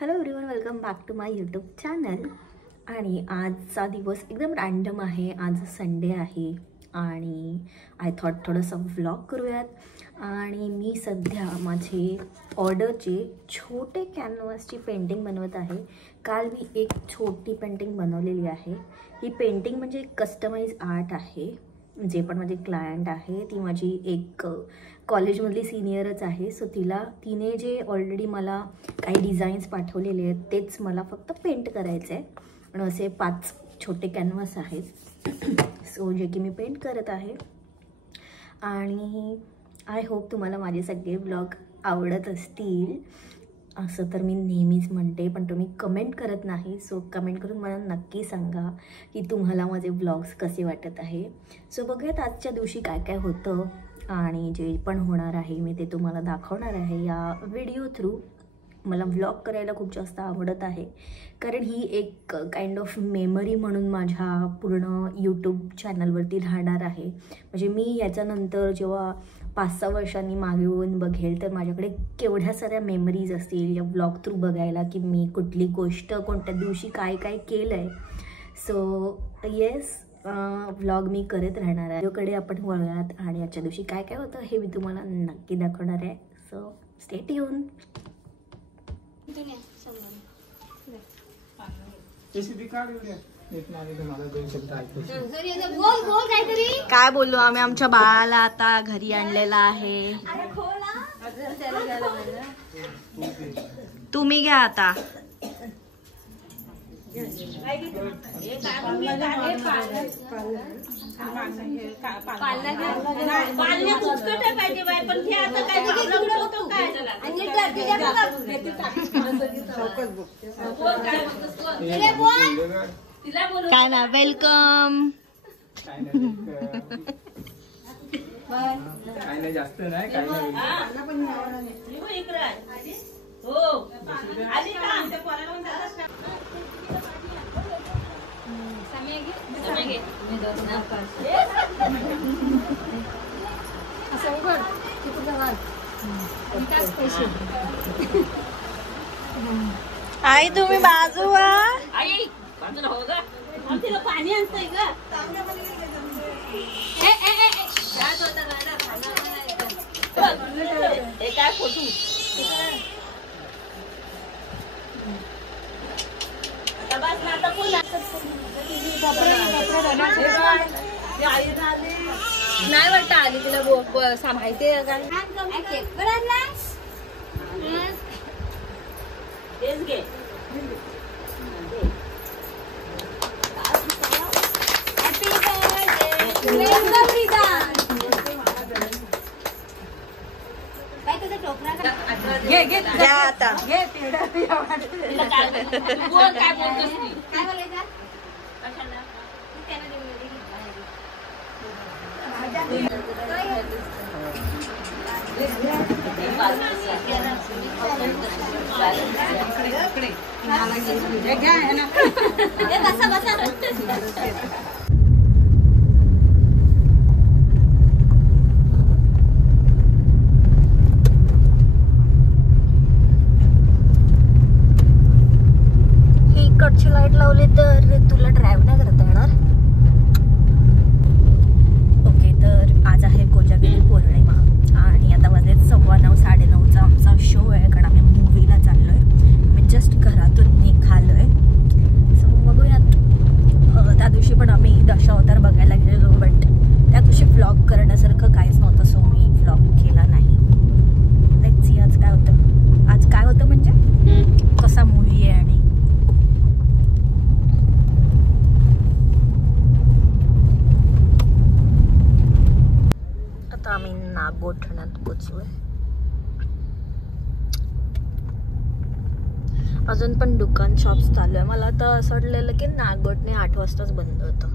Hello everyone, welcome back to my YouTube channel. आणि आजचा दिवस एकदम रॅन्डम आहे. आज संडे आहे आणि आय थॉट थोडंसं व्लॉग करूयात. आणि मी सध्या माझे ऑर्डरचे छोटे कॅनव्हासची पेंटिंग बनवत आहे. काल मी एक छोटी पेंटिंग बनवलेली आहे. ही पेंटिंग म्हणजे कस्टमाइज आर्ट आहे. जे पण माझी क्लायंट आहे ती माझी एक कॉलेजमधली सिनियरच आहे. सो तिने जे ऑलरेडी मला काही डिझाईन्स पाठवलेले आहेत तेच मला फक्त पेंट करायचं आहे. आणि असे 5 छोटे कॅनव्हास आहेत सो जे की मी पेंट करत आहे. आणि आय होप तुम्हाला माझे सगळे ब्लॉग आवडत असतील. असं तर मी नेहमीच म्हणते, पण तुम्ही कमेंट करत नाही. सो कमेंट करून मला नक्की सांगा की तुम्हाला माझे ब्लॉग्स कसे वाटत आहे. सो बघूयात आजच्या दिवशी काय काय होतं आणि जे पण होणार आहे मी ते तुम्हाला दाखवणार आहे या व्हिडिओ थ्रू. मला व्लॉग करायला खूप जास्त आवडत आहे, कारण ही एक काइंड ऑफ मेमरी म्हणून माझ्या पूर्ण यूट्यूब चॅनलवरती राहणार आहे. म्हणजे मी याच्यानंतर जेव्हा 5-6 वर्षांनी मागे येऊन बघेल तर माझ्याकडे केवढ्या साऱ्या मेमरीज असतील या व्लॉग थ्रू बघायला की मी कुठली गोष्ट कोणत्या दिवशी काय काय केलं आहे. सो येस, व्लॉग मी करत राहणार आहे. व्हिडिओकडे आपण वळूयात आणि आजच्या दिवशी काय काय होतं हे मी तुम्हाला नक्की दाखवणार आहे. So stay tune. काय बोललो आम्ही, आमच्या बाळाला आता घरी आणलेला आहे. तुम्ही घ्या आता. काय ना, वेलकम. काय नाही, जास्त नाही, काय नाही. आई तुम्ही बाजू पाणी आणतंय का? काय फोटो नाही वाटत आली तिला माहिती आहे का? इकडची लाईट लावली तर तुला ड्राईव्ह नाही करता येणार. ओके, तर आज आहे कोजागिरी पौर्णिमा आणि आता वाजले 9:15 9:30चा आमचा शो आहे, कारण आम्ही मूवीला चाललोय. मी जस्ट घरातून निघालोय. सो बघूयात. त्या दिवशी पण आम्ही दशावतार बघायला गेलेलो, बट त्या दिवशी व्लॉग करण्यासारखं काहीच नव्हतं, सो मी व्लॉग केला नाही. लेट्स सी आज काय होतं. आज काय होतं म्हणजे कसा मूवी आहे. आणि आता आम्ही नागोठण्यात पोचलोय. अजून पण दुकान शॉप्स चालू आहे. मला आता असं वाटलेलं की नागोठणे 8 वाजताच बंद होतं,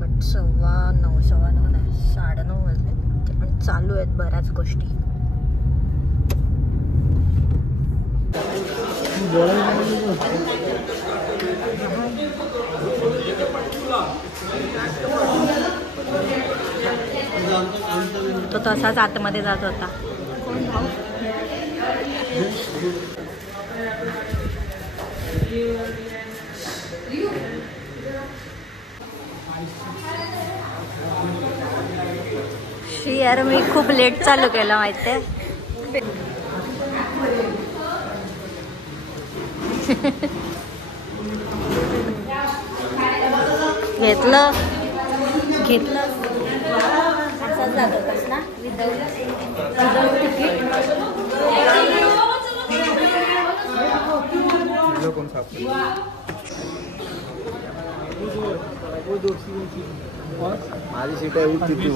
बट 9:15 9:15 नाही, 9:30 वाजले. ते पण चालू आहेत बऱ्याच गोष्टी. तो तसाच आतमध्ये जात होता. यार मी खूप लेट चालू केलं माहितीये. घेतलं असंच जात होतास ना विदाऊट तिकीट. माझी सीट आहे उठती तू.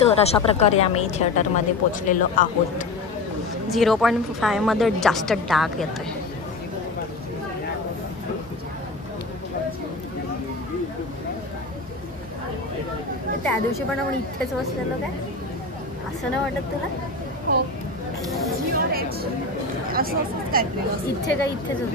तर अशा प्रकारे आम्ही थिएटरमध्ये पोचलेलो आहोत. 0.5 मध्ये जास्त डाग येतोय. त्या दिवशी पण आपण इथेच बसलेलो काय, असं नाही वाटत तुला? इथे काय इथेच होतं.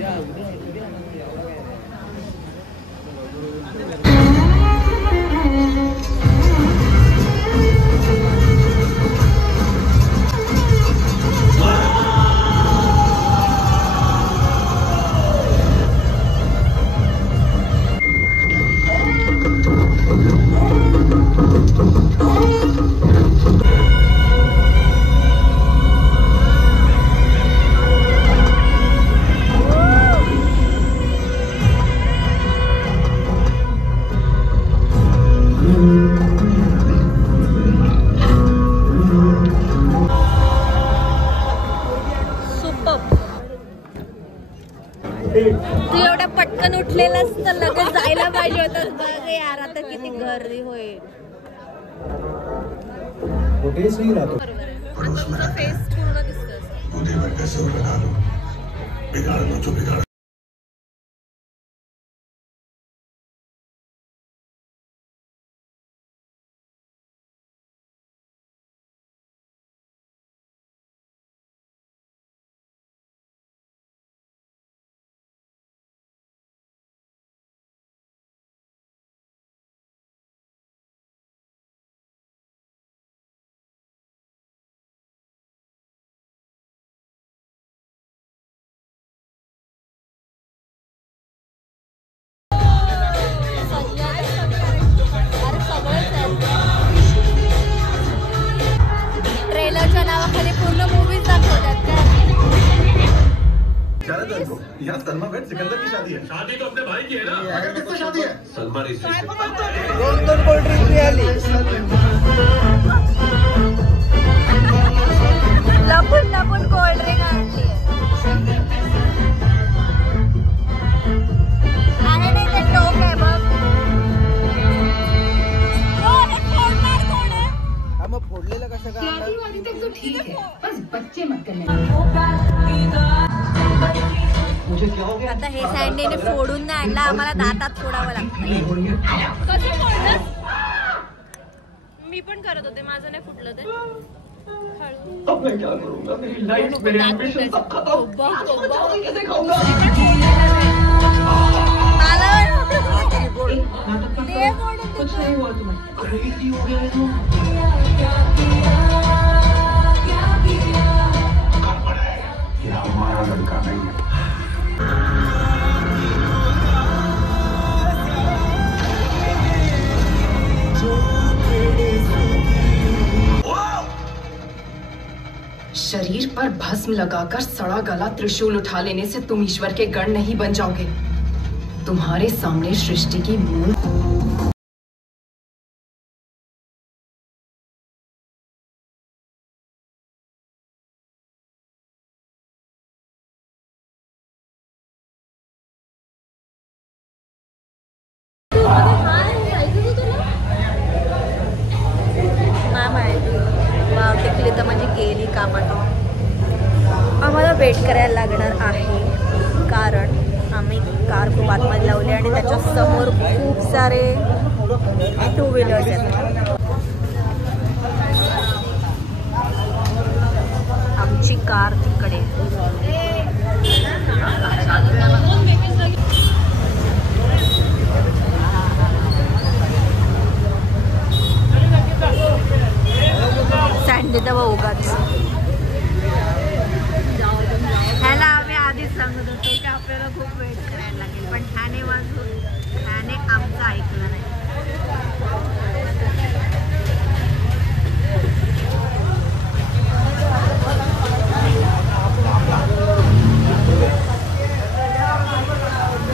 तू एवढ्या पटकन उठलेलास तर लगेच जायला पाहिजे होतं. बघ यार आता किती गर्दी होईल. कुठेच नाही राहतो. तुमचा फेस पूर्ण दिसतोय. ट्रेलरच्या नावाखाली पूर्ण मूवीज दाखवतात. यहाँ सलमा बेट सिकंदर की शादी है. शादी तो अपने भाई की है ना. अगर किससे शादी है? सलमा रिश्ते. दोन कोल्ड ड्रिंक मिळाली. लपून कोल्ड ड्रिंक आणली आहे. नाही ते टोक आहे बघ. मग फोडलेलं कसं काय? आता हे सँडीने फोडून नाही आणला, आम्हाला दातात फोडावं लागतं. मी पण करत होते, माझं नाही फुटलं ते. हमारा लड़का नहीं है. शरीर पर भस्म लगाकर सड़ा गला त्रिशूल उठा लेने से तुम ईश्वर के गण नहीं बन जाओगे. तुम्हारे सामने सृष्टि की मूल तर माझी गेली कामात. आम्हाला वेट करायला लागणार आहे कारण आम्ही कार खूप आतमध्ये लावली आणि त्याच्या समोर खूप सारे 2 व्हीलर्स आहेत. आमची कार तिकडे. सँडी तर दोघांच. ह्याला आम्ही आधीच सांगत होतो की आपल्याला खूप वेट करायला लागेल, पण ह्याने आमचं ऐकलं नाही.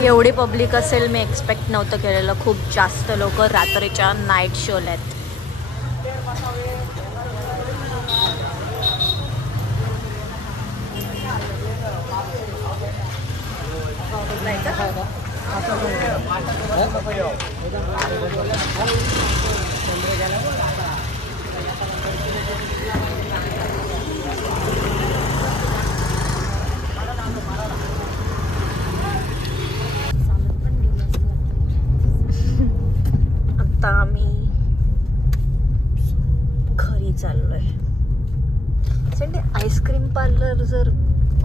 एवढी पब्लिक असेल मी एक्सपेक्ट नव्हतं केलेलं. खूप जास्त लोक रात्रीच्या नाईट शोला आहेत. आता आम्ही घरी चाललोय. संडे आईस्क्रीम पार्लर जर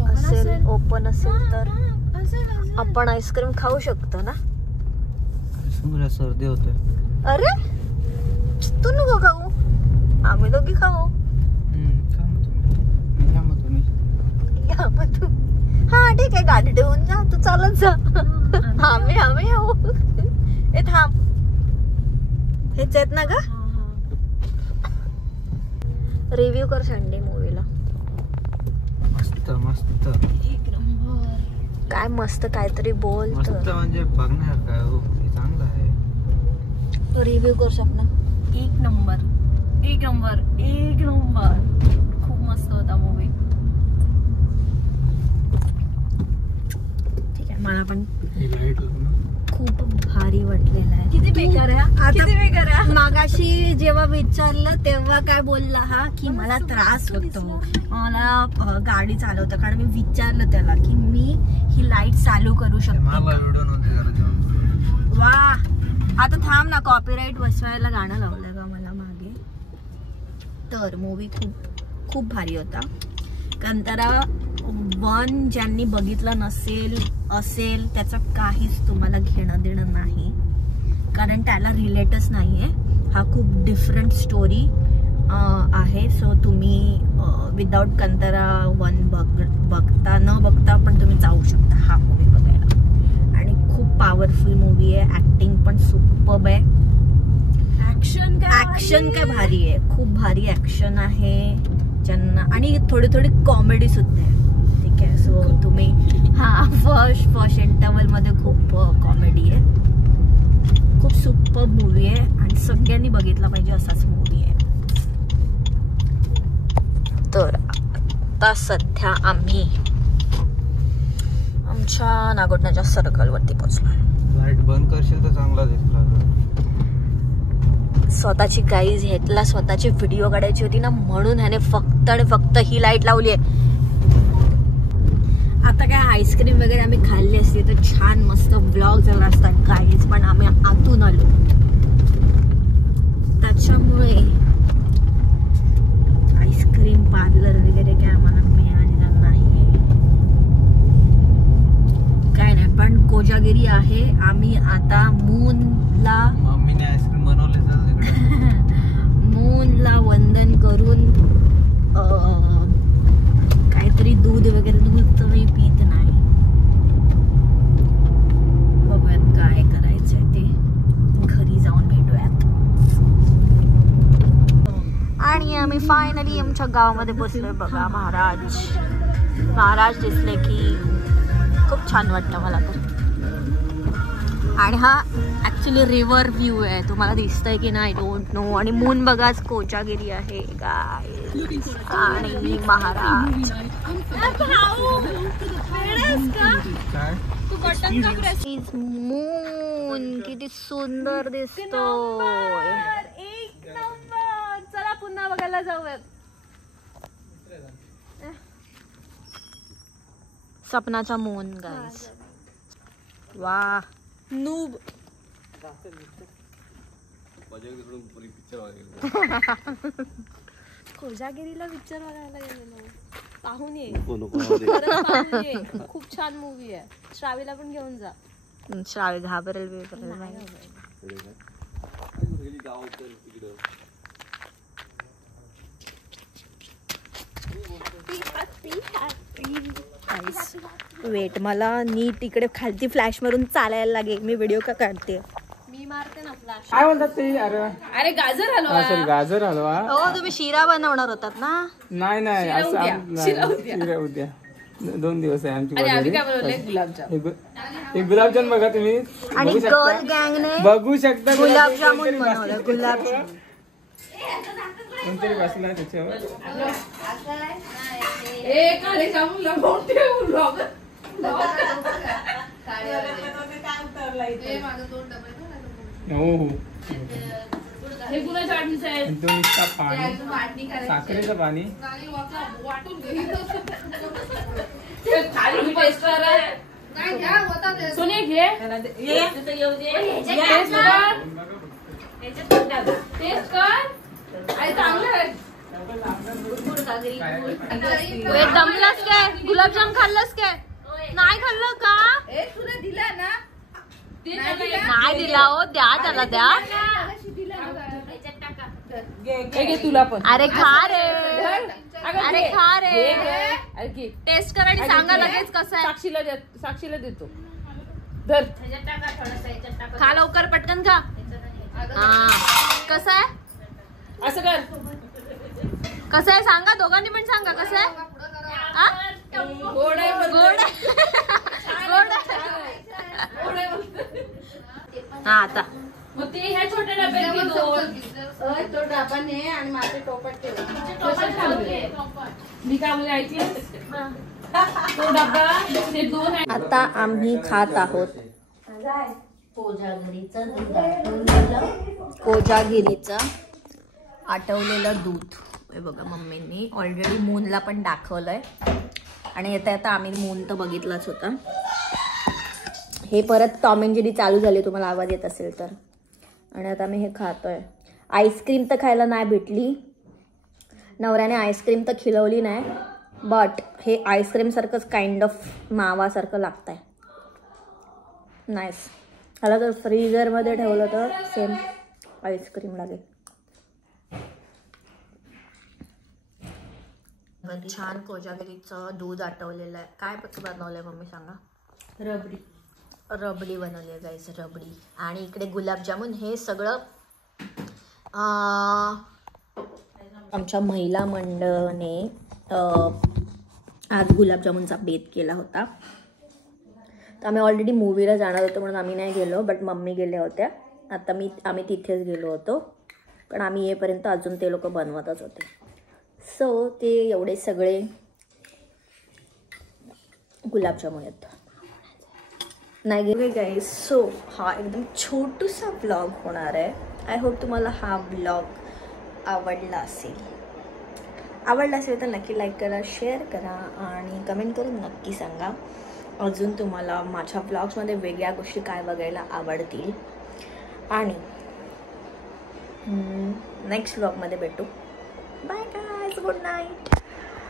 असेल ओपन असेल तर आपण आईस्क्रीम खाऊ शकतो ना. सर्दी होते. अरे तू नको खाऊ, आम्ही दोघी खाऊ. तू हा ठीक आहे, गाडी ठेवून जा, तू चालत जा. आम्ही येऊ. ए थांब, हेच आहेत ना ग. रिव्ह्यू कर संडे मूवीला. मस्त मस्त काय मस्त काहीतरी बोल. मस्त म्हणजे बघण्यासारखं आहे. हो चांगलं आहे. रिव्ह्यू कर सपना. एक नंबर एक नंबर एक नंबर. खूप मस्त होता मूवी. ठीक आहे, मला पण खूप भारी वाटलेला आहे. किती बेकार आहे, किती बेकार आहे. मागाशी जेव्हा विचारलं तेव्हा काय बोलला हा की मला त्रास होतो, मला गाडी चालवतं. कारण मी विचारलं त्याला की मी ही लाईट चालू करू शकते. वा आता थांब ना, कॉपीराईट बसवायला गाणं लावलं का मला मागे. तर मूवी खूप खूप भारी होता. कांतारा 1 ज्यांनी बघितलं असेल त्याचं काहीच तुम्हाला घेणं देणं नाही, कारण त्याला रिलेटच नाहीये. हा खूप डिफरंट स्टोरी आहे. सो तुम्ही विदाउट कांतारा 1 न बघता पण तुम्ही जाऊ शकता हा मूवी बघायला. आणि खूप पॉवरफुल मूवी आहे. ऍक्टिंग पण सुपर्ब आहे. ऍक्शन काय भारी आहे. खूप भारी ऍक्शन आहे ज्यांना, आणि थोडी कॉमेडी सुद्धा आहे. ठीक आहे, सो तुम्ही हा फर्स्ट इंटरवल मध्ये खूप कॉमेडी आहे. खूप सुपर मूवी आहे आणि सगळ्यांनी बघितला पाहिजे असाच मूवी आहे. तर आता सध्या आम्ही आमच्या नागोठण्याच्या सर्कलवरती पोहोचलो. लाईट बंद करशील तर चांगला दिसला. स्वतःची गाईज ह्यातला स्वतःची व्हिडिओ काढायची होती ना, म्हणून ह्याने फक्त आणि फक्त ही लाईट लावली आहे. आता काय आईस्क्रीम वगैरे आम्ही खाल्ली असते तर छान मस्त ब्लॉग जवळ असतात गाईज, पण आम्ही आतून आलो त्याच्यामुळे आईस्क्रीम पार्लर वगैरे काय आम्हाला मिळालेलं नाही. काय नाही, पण कोजागिरी आहे. आम्ही आता मूनला मम्मीने आईस्क्रीम बनवले मूनला वंदन करून काहीतरी दूध तर मी पीत नाही. बघूयात काय करायचंय ते, घरी जाऊन भेटूयात. आणि आम्ही फायनली आमच्या गावामध्ये पोचलोय. बघा महाराज दिसले की खूप छान वाटतं मला तर. आणि हा ऍक्च्युली रिव्हर व्ह्यू आहे, तुम्हाला दिसतंय की नाही डोंट नो. आणि मून बघाच कोजागिरी आहे गाय. आणि महाराज मून किती सुंदर दिसतोय. एक नंबर. चला पुन्हा बघायला जाऊयात. सपनाचा मून गाईज. वा नूब. कोजागिरीला पिक्चर बघायला गेलेलो. पाहून ये. खूप छान मूवी आहे. श्रावीला पण घेऊन जा. श्रावी घाबरेल. वेट, मला नीट इकडे खालती फ्लॅश मारून चालायला लागेल. मी व्हिडिओ का काढते. मी मारते ना फ्लॅश. काय म्हणतात ते? अरे गाजर हलवा. सॉरी, गाजर हलवा. हो, तुम्ही शिरा बनवणार होतात ना? नाही नाही, असं शिरा उद्या 2 दिवस आहे आमची. गुलाबजाम बघा तुम्ही. आणि गर्ल गँगने बघू शकता गुलाबजामुन बनवलं. गुलाबजामुन कोणतरी बसला त्याच्यावर. हो पाणी, साखरेचं पाणी. दमलास काय? गुलाबजाम खाल्लंस काय? नाही खाल्लं का? दिला ना? नाही दिला हो. द्या त्याला, द्या. तुला पण. अरे खा रे, अरे खा रे. टेस्ट करा आणि सांगा लगेच कसं आहे. साक्षीला देतो. धर. खा लवकर, पटकन खा. कसं आहे? असं कर. कसं आहे सांगा, दोघांनी पण सांगा कसं आहे. गोड आहे. गोड हा. आता मग ते ह्या छोट्या डब्यात तो डबा ने आणि माझे टोपट ठेव. मी काय मुली ऐकली. तो डबा ते 2. आता आम्ही खात आहोत कोजागिरीचं आटवलेलं दूध. हे बघा, मम्मींनी ऑलरेडी मूनला पण दाखवलंय. आणि येता येता आम्ही मून तर बघितलाच होता. हे परत टॉम अँड जेरी चालू झाले, तुम्हाला आवाज येत असेल तर. आणि आता मी हे खातोय. आईस्क्रीम तर खायला नाही भेटली, नवऱ्याने आईस्क्रीम तर खिलवली नाही, बट हे आईस्क्रीमसारखंच काइंड ऑफ मावासारखं लागतंय. नाईस. ह्याला जर फ्रीजरमध्ये ठेवलं तर सेम आईस्क्रीम लागेल. छान कोजागिरीचं दूध आटवलेलं आहे. काय बनवलंय मम्मी सांगा? रबडी बनवली आहे गाईस, रबडी. आणि इकडे गुलाबजामुन. हे सगळं आमच्या महिला मंडळाने आज गुलाबजामुनचा बेत केला होता. तर आम्ही ऑलरेडी मूवीला जाणार होतो म्हणून आम्ही नाही गेलो, बट मम्मी गेल्या होत्या. आता आम्ही तिथेच गेलो होतो, पण आम्ही येईपर्यंत अजून ते लोक बनवतच होते. सो ते एवढे सगळे गुलाबजामुन आहेत. नाही गेले गाईस. सो हा एकदम छोटूसा ब्लॉग होणार आहे. आय होप तुम्हाला हा ब्लॉग आवडला असेल. तर नक्की लाईक करा, शेअर करा आणि कमेंट करून नक्की सांगा अजून तुम्हाला माझ्या ब्लॉग्समध्ये वेगळ्या गोष्टी काय बघायला आवडतील. आणि नेक्स्ट ब्लॉगमध्ये भेटू. Bye guys, good night.